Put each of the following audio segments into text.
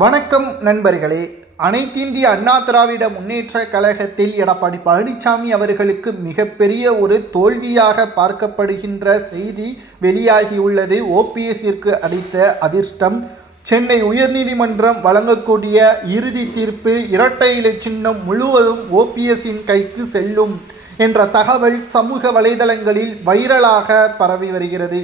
வணக்கம் நண்பர்களே. அனைத்திந்திய அண்ணா திராவிட முன்னேற்ற கழகத்தில் எடப்பாடி பழனிசாமி அவர்களுக்கு மிகப்பெரிய ஒரு தோல்வியாக பார்க்கப்படுகின்ற செய்தி வெளியாகியுள்ளது. ஓபிஎஸ்ஸிற்கு அளித்த அதிர்ஷ்டம் சென்னை உயர்நீதிமன்றம் வழங்கக்கூடிய இறுதி தீர்ப்பு இரட்டை இலை சின்னம் முழுவதும் ஓபிஎஸ்ஸின் கைக்கு செல்லும் என்ற தகவல் சமூக வலைதளங்களில் வைரலாக பரவி வருகிறது.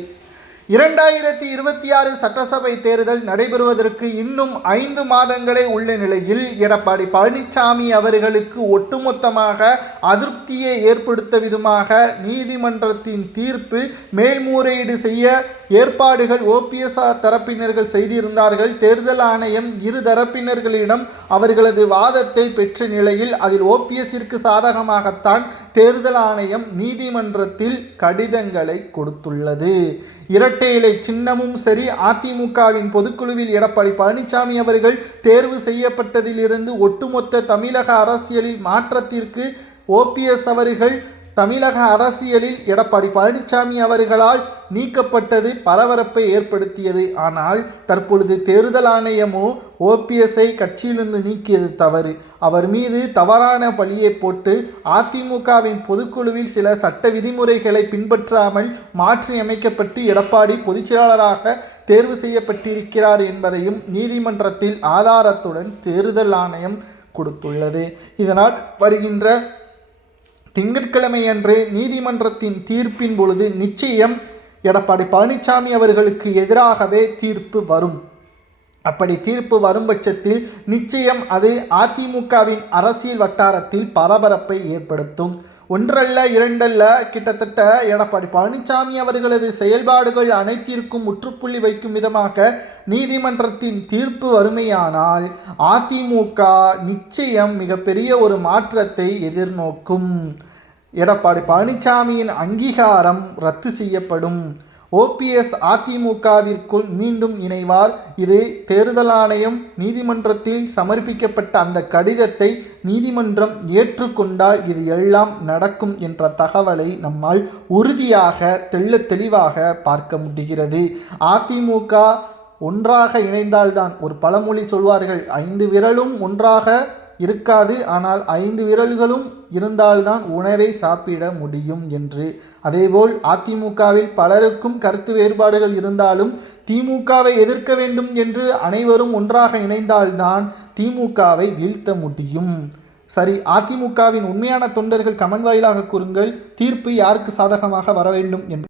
இரண்டாயிரத்தி இருபத்தி ஆறு சட்டசபை தேர்தல் நடைபெறுவதற்கு இன்னும் ஐந்து மாதங்களே உள்ள நிலையில் எடப்பாடி பழனிசாமி அவர்களுக்கு ஒட்டுமொத்தமாக அதிருப்தியை ஏற்படுத்த விதமாக நீதிமன்றத்தின் தீர்ப்பு மேல்முறையீடு செய்ய ஏற்பாடுகள் ஓபிஎஸ் தரப்பினர்கள் செய்திருந்தார்கள். தேர்தல் ஆணையம் இரு தரப்பினர்களிடம் அவர்களது வாதத்தை பெற்ற நிலையில் அதில் ஓபிஎஸ்ஸிற்கு சாதகமாகத்தான் தேர்தல் ஆணையம் நீதிமன்றத்தில் கடிதங்களை கொடுத்துள்ளது. இரட்டை இலை சின்னமும் சரி அதிமுகவின் பொதுக்குழுவில் எடப்பாடி பழனிசாமி அவர்கள் தேர்வு செய்யப்பட்டதிலிருந்து ஒட்டுமொத்த தமிழக அரசியலில் மாற்றத்திற்கு ஓபிஎஸ் அவர்கள் தமிழக அரசியலில் எடப்பாடி பழனிசாமி அவர்களால் நீக்கப்பட்டது பரபரப்பை ஏற்படுத்தியது. ஆனால் தற்பொழுது தேர்தல் ஆணையமோ ஓபிஎஸ்ஐ கட்சியிலிருந்து நீக்கியது தவறு. அவர் மீது தவறான பழியை போட்டு அதிமுகவின் பொதுக்குழுவில் சில சட்ட விதிமுறைகளை பின்பற்றாமல் மாற்றியமைக்கப்பட்டு எடப்பாடி பொதுச்செயலாளராக தேர்வு செய்யப்பட்டிருக்கிறார் என்பதையும் நீதிமன்றத்தில் ஆதாரத்துடன் தேர்தல் ஆணையம் கொடுத்துள்ளது. இதனால் வருகின்ற திங்கட்கிழமை அன்று நீதிமன்றத்தின் தீர்ப்பின் பொழுது நிச்சயம் எடப்பாடி பழனிசாமி அவர்களுக்கு எதிராகவே தீர்ப்பு வரும். அப்படி தீர்ப்பு வரும் பட்சத்தில் நிச்சயம் அது அதிமுகவின் அரசியல் வட்டாரத்தில் பரபரப்பை ஏற்படுத்தும். ஒன்றல்ல இரண்டல்ல கிட்டத்தட்ட எடப்பாடி பழனிசாமி அவர்களது செயல்பாடுகள் அனைத்திற்கும் முற்றுப்புள்ளி வைக்கும் விதமாக நீதிமன்றத்தின் தீர்ப்பு வறுமையானால் அதிமுக நிச்சயம் மிகப்பெரிய ஒரு மாற்றத்தை எதிர்நோக்கும். எடப்பாடி பழனிசாமியின் அங்கீகாரம் ரத்து செய்யப்படும். ஓபிஎஸ் அதிமுகவிற்குள் மீண்டும் இணைவார். இது தேர்தல் ஆணையம் நீதிமன்றத்தில் சமர்ப்பிக்கப்பட்ட அந்த கடிதத்தை நீதிமன்றம் ஏற்றுக்கொண்டால் இது எல்லாம் நடக்கும் என்ற தகவலை நம்மால் உறுதியாக தெள்ள தெளிவாக பார்க்க முடிகிறது. அதிமுக ஒன்றாக இணைந்தால்தான் ஒரு பழமொழி சொல்வார்கள். ஐந்து விரலும் ஒன்றாக இருக்காது ஆனால் ஐந்து விரல்களும் இருந்தால்தான் உணவை சாப்பிட முடியும் என்று. அதேபோல் அதிமுகவில் பலருக்கும் கருத்து வேறுபாடுகள் இருந்தாலும் திமுகவை எதிர்க்க வேண்டும் என்று அனைவரும் ஒன்றாக இணைந்தால்தான் திமுகவை வீழ்த்த முடியும். சரி அதிமுகவின் உண்மையான தொண்டர்கள் கமன் வாயிலாக கூறுங்கள் தீர்ப்பு யாருக்கு சாதகமாக வர வேண்டும் என்று.